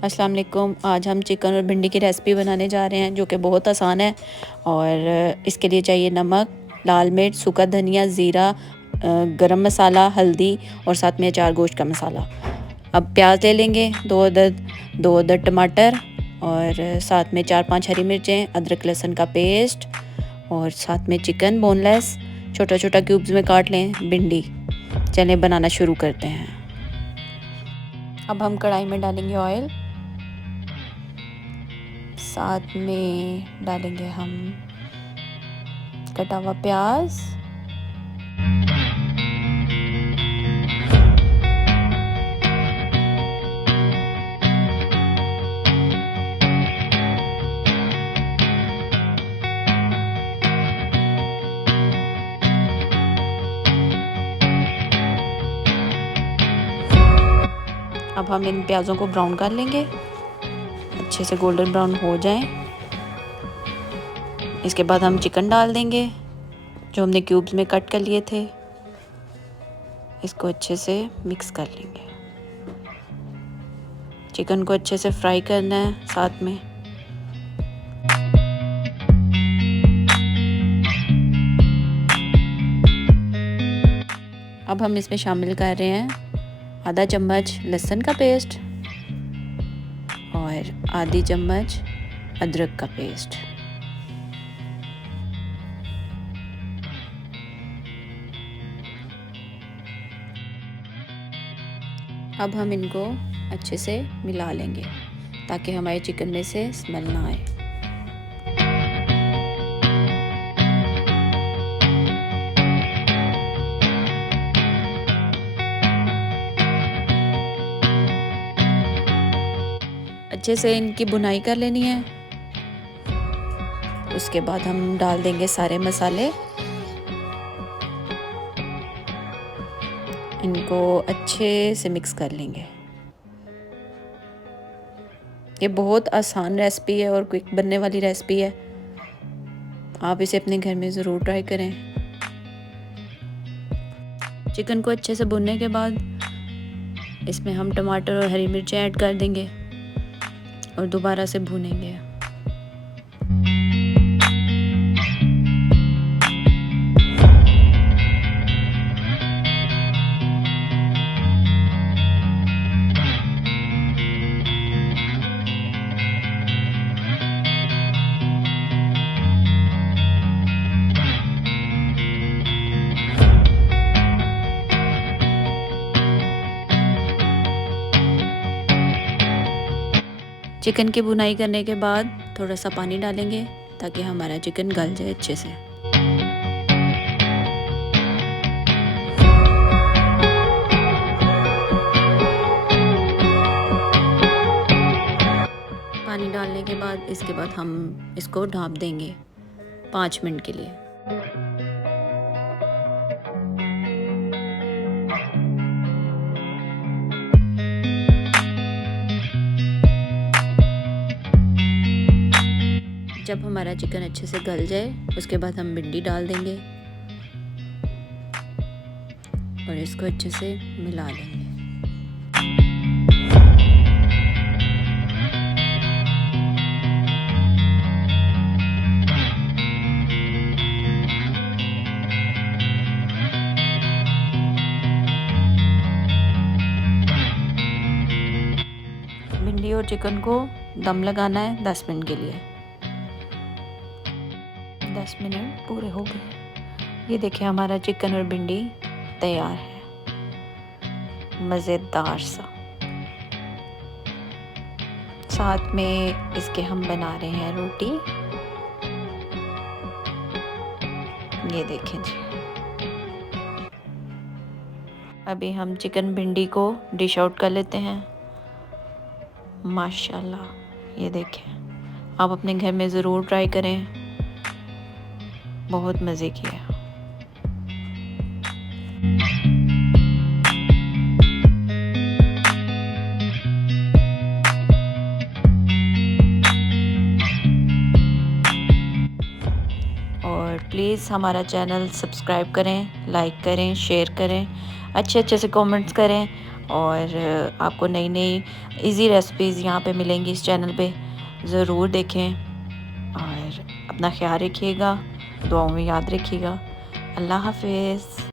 अस्सलाम वालेकुम। आज हम चिकन और भिंडी की रेसिपी बनाने जा रहे हैं जो कि बहुत आसान है। और इसके लिए चाहिए नमक, लाल मिर्च, सूखा धनिया, ज़ीरा, गरम मसाला, हल्दी और साथ में अचार गोश्त का मसाला। अब प्याज ले लेंगे, दो अदद टमाटर और साथ में 4-5 हरी मिर्चें, अदरक लहसुन का पेस्ट और साथ में चिकन बोनलेस छोटा छोटा क्यूब्स में काट लें, भिंडी। चलें बनाना शुरू करते हैं। अब हम कढ़ाई में डालेंगे ऑयल, साथ में डालेंगे हम कटा हुआ प्याज, अब हम इन प्याज़ों को ब्राउन कर लेंगे, अच्छे से गोल्डन ब्राउन हो जाएं। इसके बाद हम चिकन डाल देंगे जो हमने क्यूब्स में कट कर लिए थे। इसको अच्छे से मिक्स कर लेंगे। चिकन को अच्छे से फ्राई करना है साथ में। अब हम इसमें शामिल कर रहे हैं आधा चम्मच लहसुन का पेस्ट और आधी चम्मच अदरक का पेस्ट। अब हम इनको अच्छे से मिला लेंगे ताकि हमारे चिकन में से स्मेल ना आए। अच्छे से इनकी भुनाई कर लेनी है। उसके बाद हम डाल देंगे सारे मसाले, इनको अच्छे से मिक्स कर लेंगे। ये बहुत आसान रेसिपी है और क्विक बनने वाली रेसिपी है। आप इसे अपने घर में ज़रूर ट्राई करें। चिकन को अच्छे से भुनने के बाद इसमें हम टमाटर और हरी मिर्चें ऐड कर देंगे और दोबारा से भूनेंगे। चिकन की भुनाई करने के बाद थोड़ा सा पानी डालेंगे ताकि हमारा चिकन गल जाए अच्छे से। पानी डालने के बाद इसके बाद हम इसको ढाँप देंगे 5 मिनट के लिए। जब हमारा चिकन अच्छे से गल जाए उसके बाद हम भिंडी डाल देंगे और इसको अच्छे से मिला लेंगे। भिंडी और चिकन को दम लगाना है 10 मिनट के लिए। 10 मिनट पूरे हो गए। ये देखिए हमारा चिकन और भिंडी तैयार है, मज़ेदार सा। साथ में इसके हम बना रहे हैं रोटी। ये देखें जी। अभी हम चिकन भिंडी को डिश आउट कर लेते हैं। माशाल्लाह, ये देखें। आप अपने घर में ज़रूर ट्राई करें, बहुत मज़े की है। और प्लीज़ हमारा चैनल सब्सक्राइब करें, लाइक करें, शेयर करें, अच्छे से कमेंट्स करें और आपको नई नई इजी रेसिपीज़ यहाँ पे मिलेंगी इस चैनल पे, ज़रूर देखें और अपना ख्याल रखिएगा, दुआओं में याद रखिएगा। अल्लाह हाफिज़।